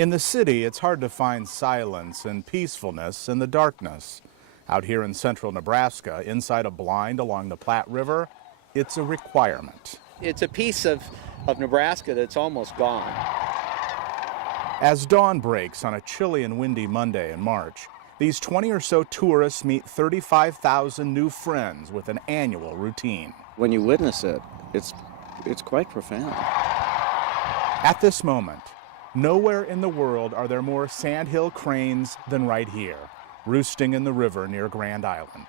In the city, it's hard to find silence and peacefulness in the darkness. Out here in central Nebraska, inside a blind along the Platte River, it's a requirement. It's a piece of Nebraska that's almost gone. As dawn breaks on a chilly and windy Monday in March, these 20 or so tourists meet 35,000 new friends with an annual routine. When you witness it, it's quite profound. At this moment, nowhere in the world are there more sandhill cranes than right here, roosting in the river near Grand Island.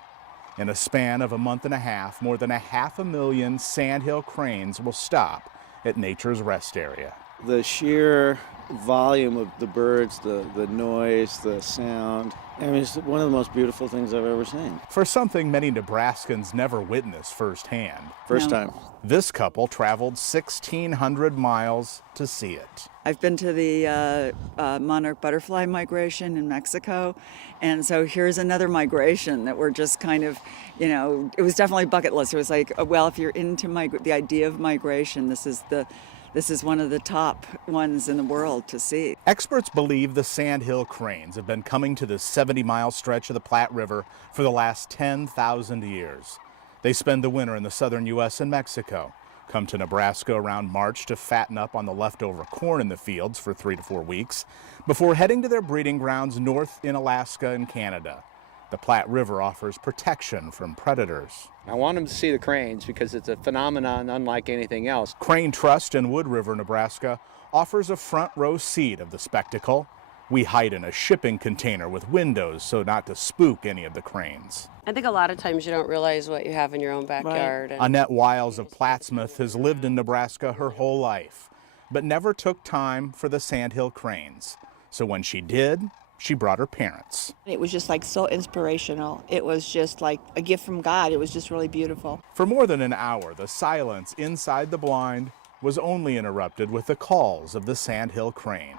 In a span of a month and a half, more than 500,000 sandhill cranes will stop at nature's rest area. The sheer volume of the birds, the noise, the sound, I mean, it's one of the most beautiful things I've ever seen. For something many Nebraskans never witnessed firsthand. First time. This couple traveled 1,600 miles to see it. I've been to the monarch butterfly migration in Mexico, and so here's another migration that we're just kind of, it was definitely bucket list. It was like, well, if you're into the idea of migration, this is one of the top ones in the world to see. Experts believe the sandhill cranes have been coming to this 70-mile stretch of the Platte River for the last 10,000 years. They spend the winter in the southern U.S. and Mexico, come to Nebraska around March to fatten up on the leftover corn in the fields for 3 to 4 weeks, before heading to their breeding grounds north in Alaska and Canada. The Platte River offers protection from predators. I want them to see the cranes because it's a phenomenon unlike anything else. Crane Trust in Wood River, Nebraska, offers a front row seat of the spectacle. We hide in a shipping container with windows so not to spook any of the cranes. I think a lot of times you don't realize what you have in your own backyard. Right. Annette Wiles of Plattsmouth has lived in Nebraska her whole life, but never took time for the sandhill cranes. So when she did, she brought her parents. It was just like so inspirational. It was just like a gift from God. It was just really beautiful. For more than an hour, the silence inside the blind was only interrupted with the calls of the sandhill crane.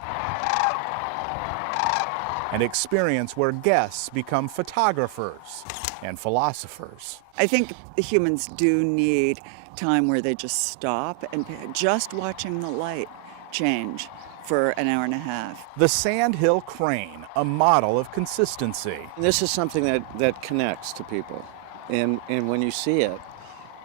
An experience where guests become photographers and philosophers. I think the humans do need time where they just stop and just watching the light change for an hour and a half. The sandhill crane, a model of consistency. This is something that connects to people. And when you see it,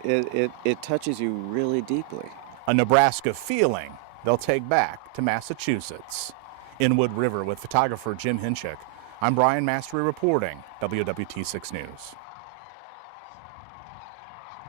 it touches you really deeply. A Nebraska feeling they'll take back to Massachusetts. In Wood River with photographer Jim Hinchik, I'm Brian Mastery reporting WWT6 News.